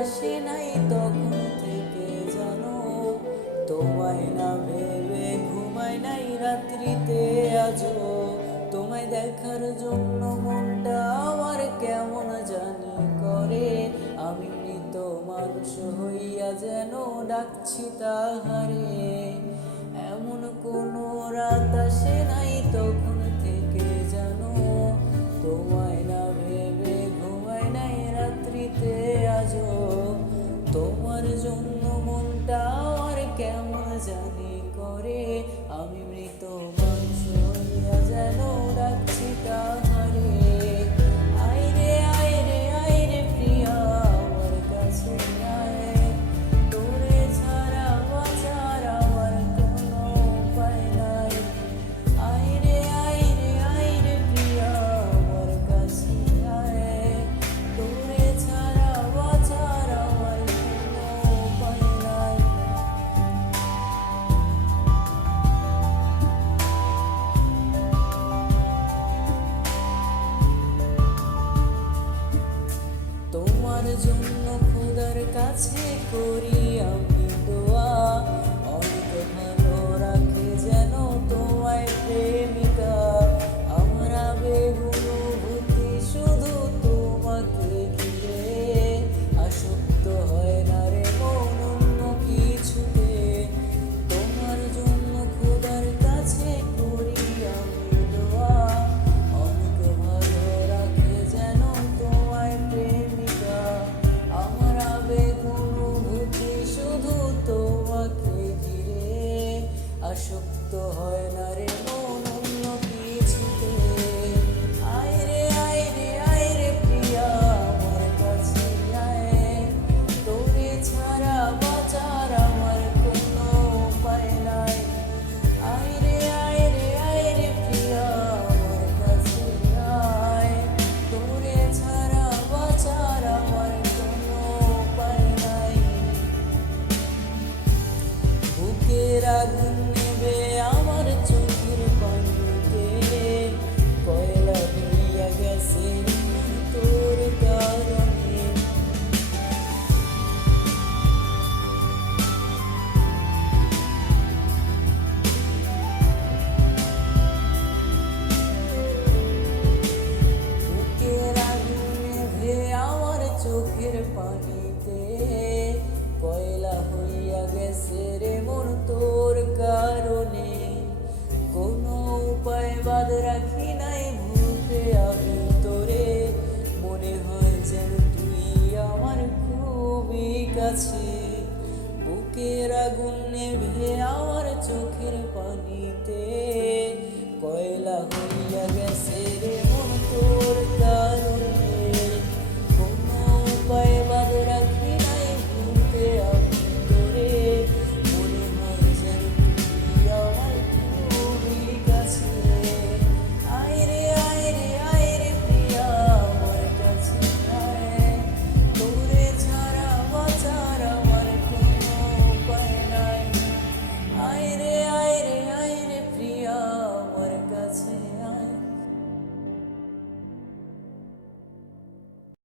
আসে নাই তখন থেকে জানো, তোমায় না ভেবে ঘুমাই নাই রাত্রিতে আজও। তোমায় দেখার জন্য মনটা আমার কেমন জানি করে, আমি মৃত মানুষ হইয়া যেন ডাকছি তাহারে। এমন কোনো রাত আসে নাই তখন থেকে জানো, তোমায় না ভেবে ঘুমাই নাই রাত্রিতে আজও। তোমার জন্য মনটা আমার কেমন জানি করে, আমি মৃত মানুষ হইয়া যেন ডাকছি তাহারে। আইরে আইরে আইরে প্রিয়া আমার কাছে আয়, তোরে ছাড়া বাঁচার আমার কোনো উপায় নাই। আইরে আইরে আইরে প্রিয়া আমার কাছে আয়, তোরে ছাড়া বাঁচার আমার কোনো উপায় নাই। তোমার জন্য খোদার কাছে করি আমি দোয়া, অনেক ভালো রাখে যেন তোমায় প্রেমিকা। আমার আবেগ অনুভূতি শুধু তোমাকে ঘিরে, আসক্ত হয় না রে মন অন্য কিছুতে। তোমার জন্য খোদার কাছে করি আমি দোয়া, অনেক ভালো রাখে যেন তোমায় প্রেমিকা। আমার আবেগ অনুভূতি শুধু তোমাকে ঘিরে, আসক্ত হয় না রে মন অন্য কিছুতে। আইরে আইরে আইরে প্রিয়া আমার কাছে আয়, তোরে ছাড়া বাঁচার আমার কোনো উপায় নাই। আইরে আইরে আইরে প্রিয়া আমার কাছে আয়, তোরে ছাড়া বাঁচার আমার কোনো উপায় নাই। বুকের আগুন নেবে আমার চোখের পানিতে, কয়লা হইয়া গেছে তোর কারণে। বুকের আগুন নেভে আমার চোখের পানিতে, কয়লা হইয়া গেছে রে মন তোর কারণে। কোনো উপায় বাদ রাখি নাই ভুলতে আমি তোরে, মনে হয় যেন তুই আমার খুবই কাছে। বুকের আগুন নেভে আমার চোখের পানিতে, কয়লা হইয়া গেছে রে মন তোর